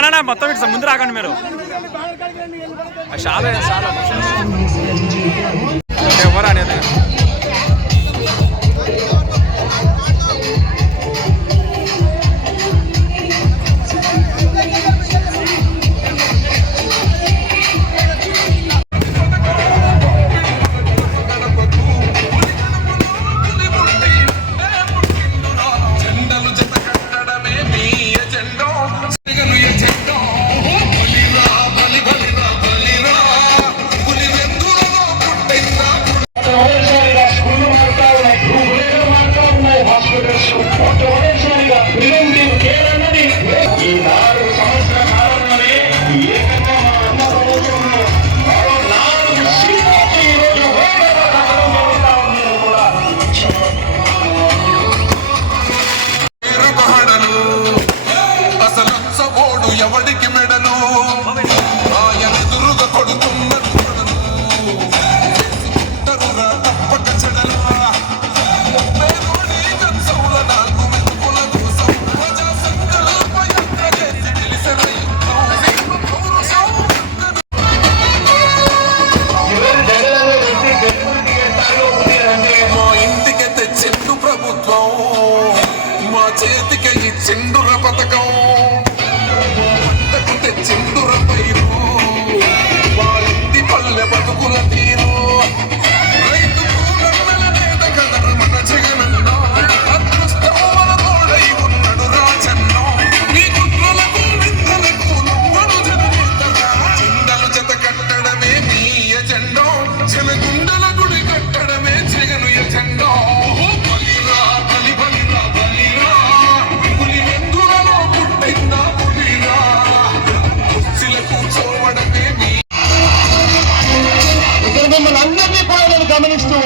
నానా మొత్తం ఇటు ముందు రాకండి మీరు. చాలా చాలా చేతికి ఇచ్చిండుర పథకం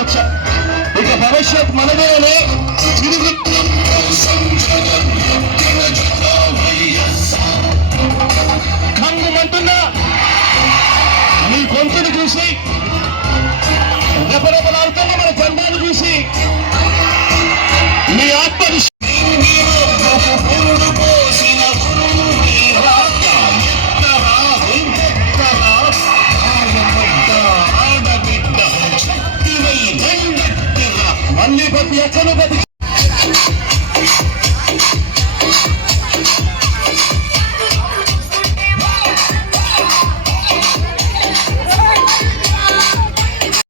ఆలోచన ఇక భవిష్యత్ మనదేనే తిరుగు కంగుమంటున్నా. మీ గొంతును చూసి But we are telling